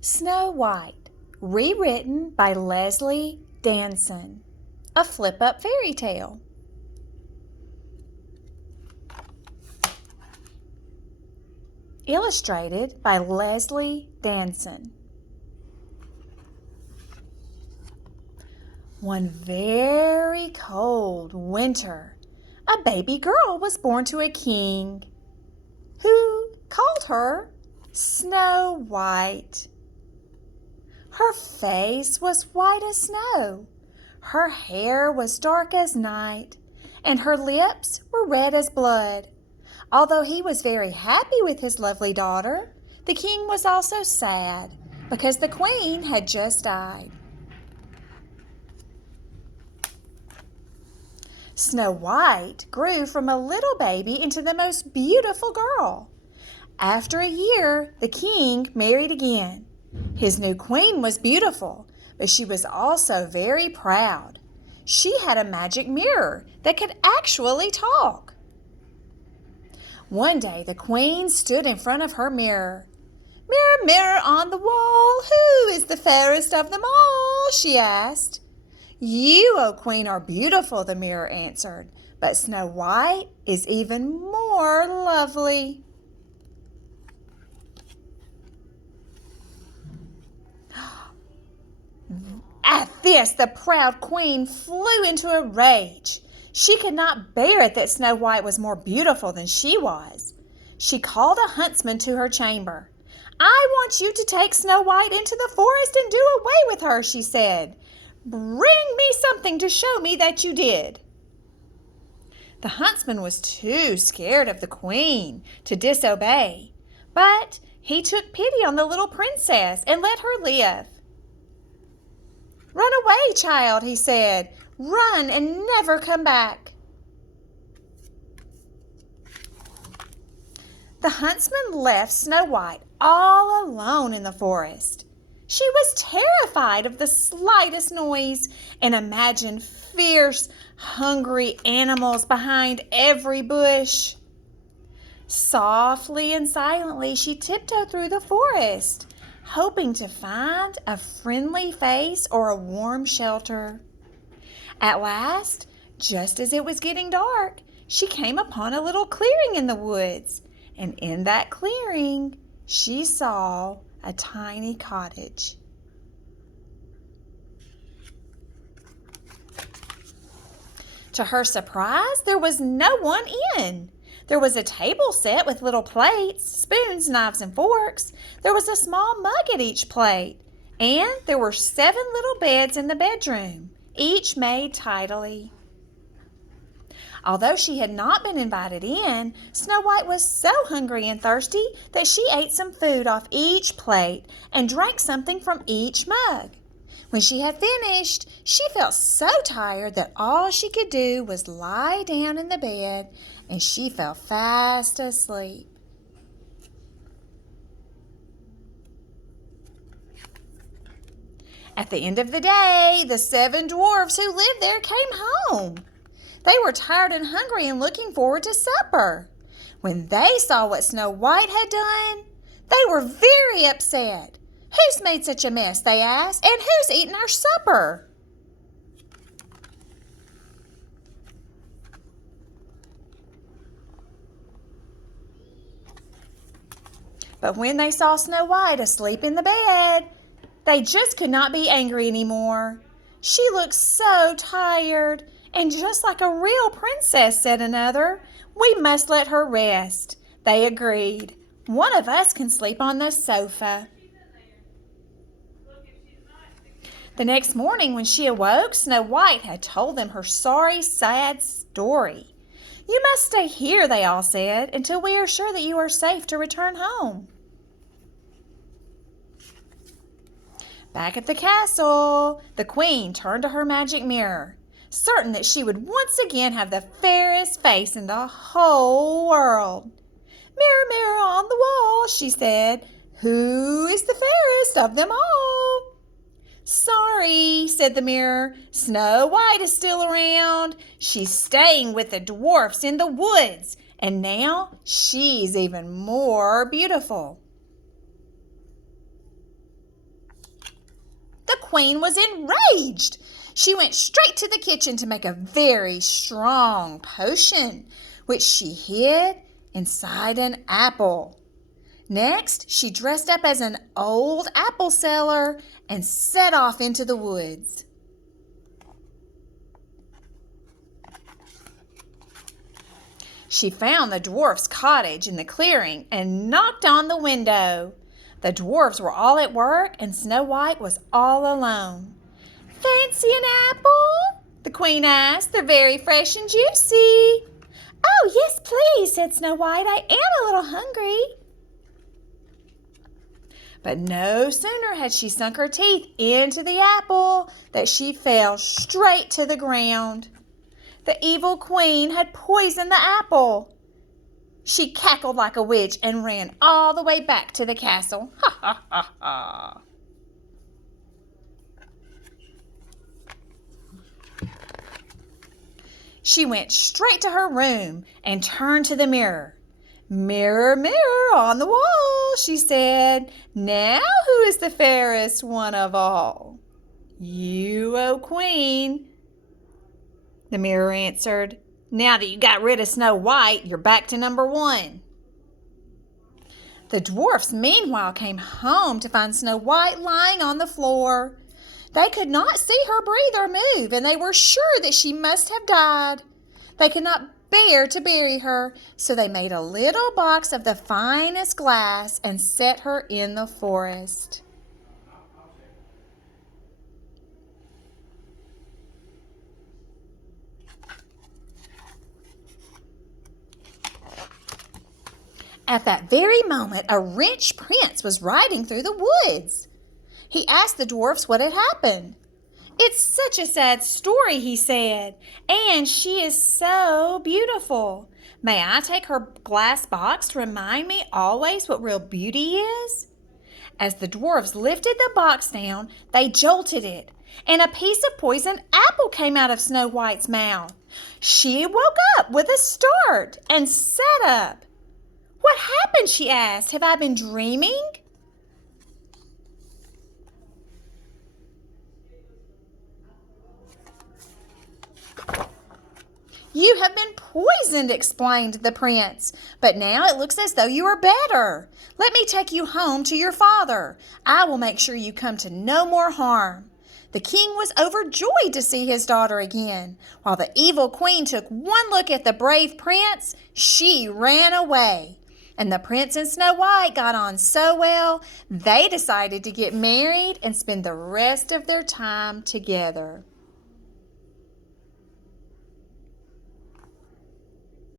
Snow White, rewritten by Leslie Danson. A flip-up fairy tale. Illustrated by Leslie Danson. One very cold winter, a baby girl was born to a king who called her Snow White. Her face was white as snow, her hair was dark as night, and her lips were red as blood. Although he was very happy with his lovely daughter, the king was also sad because the queen had just died. Snow White grew from a little baby into the most beautiful girl. After a year, the king married again. His new queen was beautiful, but she was also very proud. She had a magic mirror that could actually talk. One day, the queen stood in front of her mirror. "Mirror, mirror on the wall, who is the fairest of them all?" she asked. "You, O queen, are beautiful," the mirror answered, "but Snow White is even more lovely." At this, the proud queen flew into a rage. She could not bear it that Snow White was more beautiful than she was. She called a huntsman to her chamber. "I want you to take Snow White into the forest and do away with her," she said. "Bring me something to show me that you did." The huntsman was too scared of the queen to disobey, but he took pity on the little princess and let her live. "Run away, child," he said. "Run and never come back." The huntsman left Snow White all alone in the forest. She was terrified of the slightest noise and imagined fierce, hungry animals behind every bush. Softly and silently, she tiptoed through the forest, hoping to find a friendly face or a warm shelter. At last, just as it was getting dark, she came upon a little clearing in the woods, and in that clearing, she saw a tiny cottage. To her surprise, there was no one in. There was a table set with little plates, spoons, knives, and forks. There was a small mug at each plate, and there were 7 little beds in the bedroom, each made tidily. Although she had not been invited in, Snow White was so hungry and thirsty that she ate some food off each plate and drank something from each mug. When she had finished, she felt so tired that all she could do was lie down in the bed, and she fell fast asleep. At the end of the day, the 7 dwarfs who lived there came home. They were tired and hungry and looking forward to supper. When they saw what Snow White had done, they were very upset. "Who's made such a mess?" they asked, "and who's eaten our supper?" But when they saw Snow White asleep in the bed, they just could not be angry anymore. "She looks so tired, and just like a real princess," said another. "We must let her rest." They agreed. "One of us can sleep on the sofa." The next morning when she awoke, Snow White had told them her sorry, sad story. "You must stay here," they all said, "until we are sure that you are safe to return home." Back at the castle, the queen turned to her magic mirror, certain that she would once again have the fairest face in the whole world. "Mirror, mirror on the wall," she said, "who is the fairest of them all?" "Sorry," said the mirror, "Snow White is still around. She's staying with the dwarfs in the woods, and now she's even more beautiful." queen was enraged. She went straight to the kitchen to make a very strong potion, which she hid inside an apple. Next, she dressed up as an old apple seller and set off into the woods. She found the dwarf's cottage in the clearing and knocked on the window. The dwarfs were all at work and Snow White was all alone. "Fancy an apple?" the queen asked. "They're very fresh and juicy." "Oh, yes, please," said Snow White. "I am a little hungry." But no sooner had she sunk her teeth into the apple than she fell straight to the ground. The evil queen had poisoned the apple. She cackled like a witch and ran all the way back to the castle. Ha ha ha ha. She went straight to her room and turned to the mirror. "Mirror, mirror on the wall," she said, "now who is the fairest one of all?" "You, O queen," the mirror answered. "Now that you got rid of Snow White, you're back to number 1. The dwarfs meanwhile came home to find Snow White lying on the floor. They could not see her breathe or move, and they were sure that she must have died. They could not bear to bury her, so they made a little box of the finest glass and set her in the forest. At that very moment, a rich prince was riding through the woods. He asked the dwarfs what had happened. "It's such a sad story," he said, "and she is so beautiful. May I take her glass box to remind me always what real beauty is?" As the dwarfs lifted the box down, they jolted it, and a piece of poisoned apple came out of Snow White's mouth. She woke up with a start and sat up. "What happened?" she asked. "Have I been dreaming?" "You have been poisoned," explained the prince. "But now it looks as though you are better. Let me take you home to your father. I will make sure you come to no more harm." The king was overjoyed to see his daughter again. While the evil queen took one look at the brave prince, she ran away. And the prince and Snow White got on so well, they decided to get married and spend the rest of their time together.